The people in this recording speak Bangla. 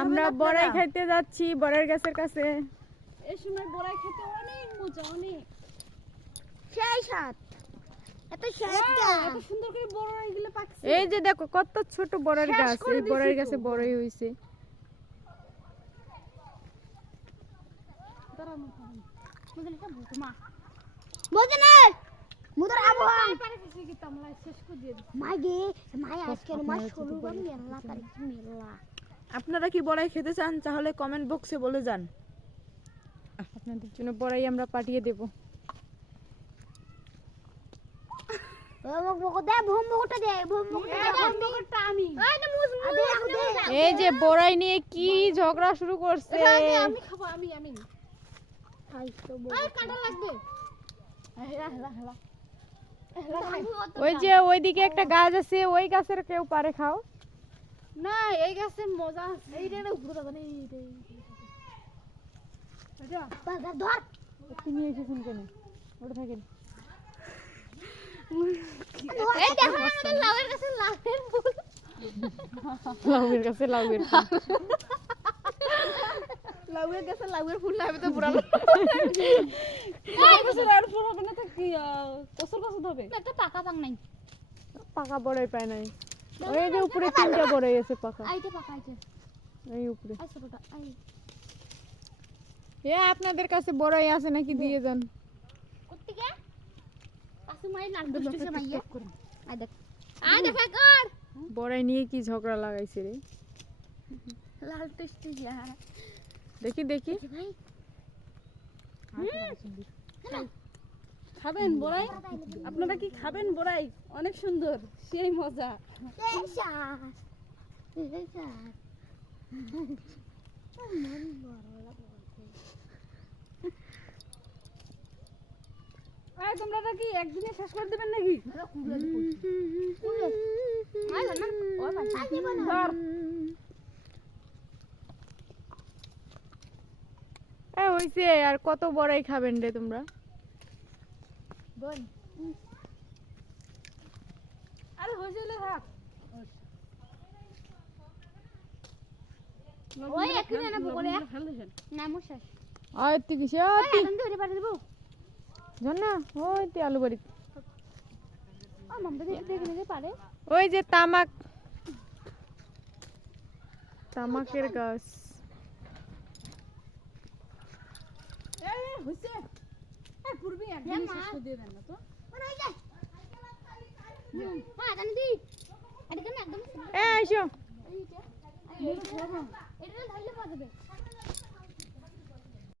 আমরা বড়াই খাইতে যাচ্ছি বড়াই গাছের কাছে। এই সময় বড়াই খেতে অনেক মজা, অনেক সেই স্বাদ। এত সুন্দর করে বড়াইগুলো পাকছে। এই যে দেখো কত ছোট বড়াই গাছ, এই বড়াই গাছে বড়াই হইছে। আপনারা কি বড়াই খেতে চান তাহলে কমেন্ট বক্সে বলে যান, আপনাদের জন্য বড়াই আমরা পাঠিয়ে দেব। এই যে বড়াই নিয়ে কি ঝগড়া শুরু করছে। আমি খাবো, আমি কাঁটা লাগবে। ওই যে ওইদিকে একটা গাছ আছে, ওই গাছের কেউ পারে খাও না, এই গাছে মজা আছে। এই রে উপরে যাবে না, এই রে এটা ধর। তুমি এসেছেন কেন? ওটা থাকেন। এই দেখো আমাদের লাউয়ের গাছে লাউয়ের ফুল। লাউয়ের গাছে লাউয়ের ফুল। লাউয়ের গাছে লাউয়ের ফুল হবে তো বুড়া। এই বছর আর ফুল হবে না তো কি কসুর কসুর হবে। একটা পাকা পাক নাই। পাকা বড়াই পায় নাই। ওই যে উপরে তিনটা বড়াই আছে পাকা। আইতে পাকা আইতে। এই উপরে। আই ছোটটা আই। এ আপনাদের কাছে বড়াই আছে নাকি দিয়ে যান। করতে গে? পাশে মাই লাল দুষ্টছে মাইয়া। আই দেখ। আই দেখ কর। বড়াই নিয়ে কি ঝগড়া লাগাইছে রে। লাল দুষ্টছে যা। দেখি দেখি। ভাই। খাবেন বড়াই? আপনারা কি খাবেন বড়াই? অনেক সুন্দর, সেই মজা। তোমরা কি একদিনে শেষ করে দেবেন নাকি? হইছে, আর কত বড়াই খাবেন রে তোমরা? আরে হইলে থাক। ওই এখানে না বলে না মুশাস আয় তুই কিসে আতি আমি ধরে পারে দেব জান না। ওই তে আলু বাড়ি। ও মামা দেখে নিতে পারে। ওই যে তামাকের গাছ। এই হইছে। এই পূর্বে একদিন শেষ করে দিয়ে দেন না তো। মনে হই যায়। জানি দি। এটা কেন একদম এ আইসো। এটা ধরলে পাওয়া যাবে।